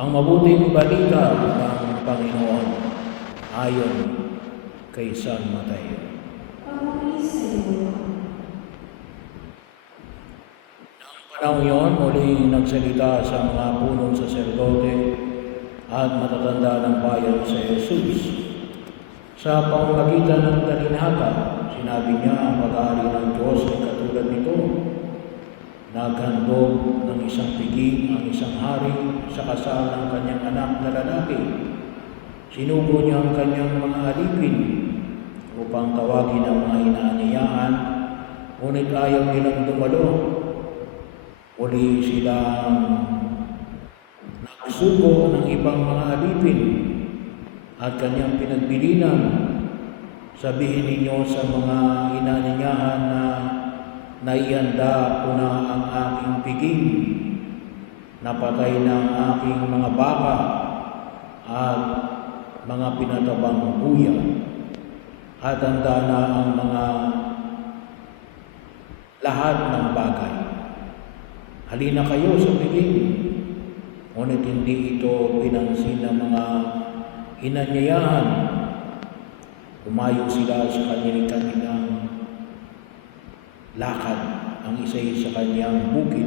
Ang mabuting balita ng Panginoon ayon kay San Mateo. Noong panahon yon, muling nagsalita sa mga punong saserdote at matatanda ng bayan sa Jesus. Sa pamamagitan ng talinhaga, sinabi niya ang pag-aari ng Diyos ay katulad nito. Naghandog ng isang piging ang isang hari sa kasal ng kanyang anak na lalaki. Sinugo niya ang kanyang mga alipin upang tawagin ang mga inaaniyahan, ngunit ayaw nilang dumalo. Uli silang nagsugo ng ibang mga alipin at kanyang pinagbilinan. Sabihin ninyo sa mga inaaniyahan na naihanda ko na ang aking piging, napatay na ang aking mga baka at mga pinatabang buya, at handa na ang mga lahat ng bagay. Halina kayo sa piging. Ngunit hindi ito pinansin ng mga inanyayahan. Umayo sila sa kanilang lakad, ang isa'y sa kanyang bukid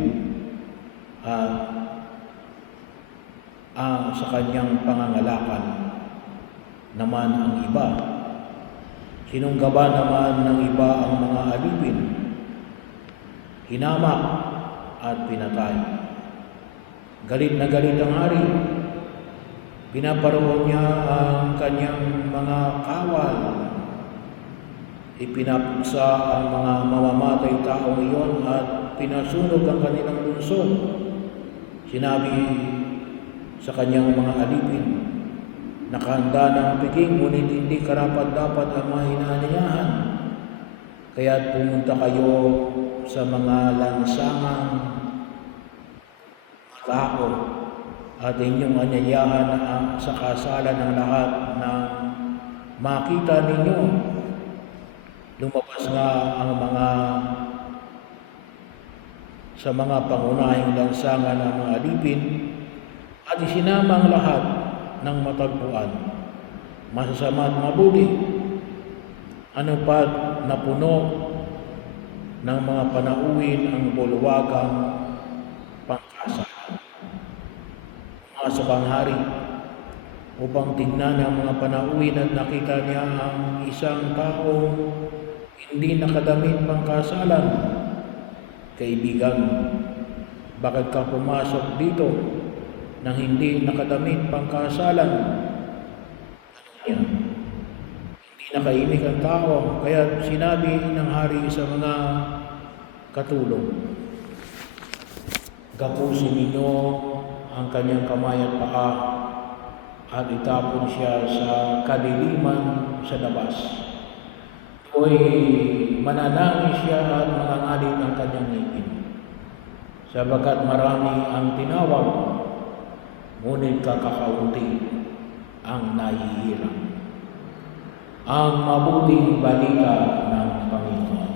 at sa kanyang pangangalakan naman ang iba. Sinunggaba naman ng iba ang mga alipin, hinamak at pinatay. Galit na galit ang hari. Pinaparoon niya ang kanyang mga kawal. Ipinapuksa ang mga mamamatay tao iyon at pinasunog ang kanilang lungsod. Sinabi sa kanyang mga alipin, nakahanda na ang piging, ngunit hindi karapat-dapat ang mga inaaniyahan. Kaya't pumunta kayo sa mga lansangang tao at inyong anyayahan sa kasalan ng lahat ng makita ninyo. Lumabas nga ang sa mga pangunahing lansangan ng mga alipin at isinama ang lahat ng matagpuan, masasama at mabuti. Ano pa't napuno ng mga panauhin ang bulwagang pangkasalan. Pumasok ang hari upang tingnan ang mga panauhin at nakita niya ang isang taong hindi nakadamit pangkasalan. Kaibigan, bakit ka pumasok dito nang hindi nakadamit pangkasalan? Ano niya? Hindi nakaimik ang tao, kaya sinabi ng hari sa mga katulong, gapusin ninyo ang kanyang kamay at paa at itapon siya sa kadiliman sa labas. Oy, mananangis siya at mangangalit ang kanyang ngipin, sabagat marami ang tinawag, ngunit kakakaunti ang nahihirang. Ang mabuting balita ng Panginoon.